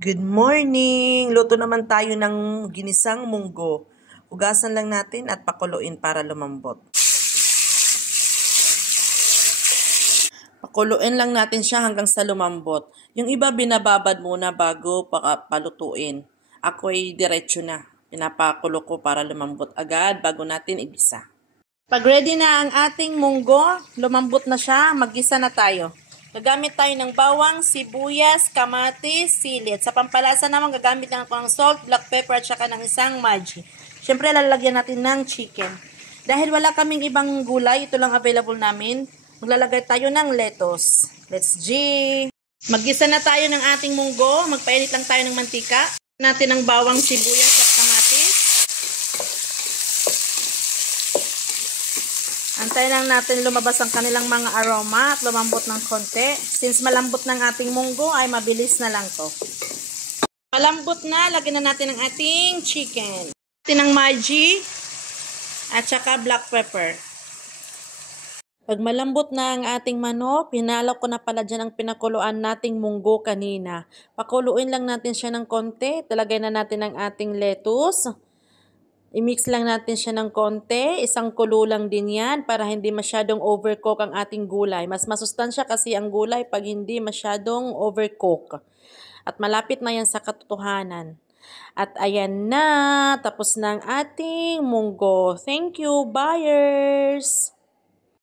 Good morning! Luto naman tayo ng ginisang munggo. Hugasan lang natin at pakuluin para lumambot. Pakuluin lang natin siya hanggang sa lumambot. Yung iba binababad muna bago palutuin. Ako'y diretso na. Pinapakulo ko para lumambot agad bago natin igisa. Pag ready na ang ating munggo, lumambot na siya, mag-gisa na tayo. Gagamit tayo ng bawang, sibuyas, kamatis, sili. At sa pampalasa naman, gagamit lang ako ng salt, black pepper at saka ng isang Maggi. Siyempre, lalagyan natin ng chicken. Dahil wala kaming ibang gulay, ito lang available namin, maglalagay tayo ng lettuce. Let's G! Mag-gisa na tayo ng ating munggo. Magpainit lang tayo ng mantika. Natin ng bawang, sibuyas at kamatis. Antayin lang natin lumabas ang kanilang mga aroma at lumambot ng konti. Since malambot ng ating munggo ay mabilis na lang to. Malambot na, lagyan na natin ang ating chicken. Natin ng Maggi at saka black pepper. Pag malambot na ang ating manok, pinalaw ko na pala dyan ang pinakuluan nating munggo kanina. Pakuluin lang natin siya ng konti. Talagay na natin ang ating lettuce. I-mix lang natin siya ng konti. Isang kulo lang din yan para hindi masyadong overcook ang ating gulay. Mas masustansya kasi ang gulay pag hindi masyadong overcook. At malapit na yan sa katotohanan. At ayan na, tapos na ang ating munggo. Thank you, buyers!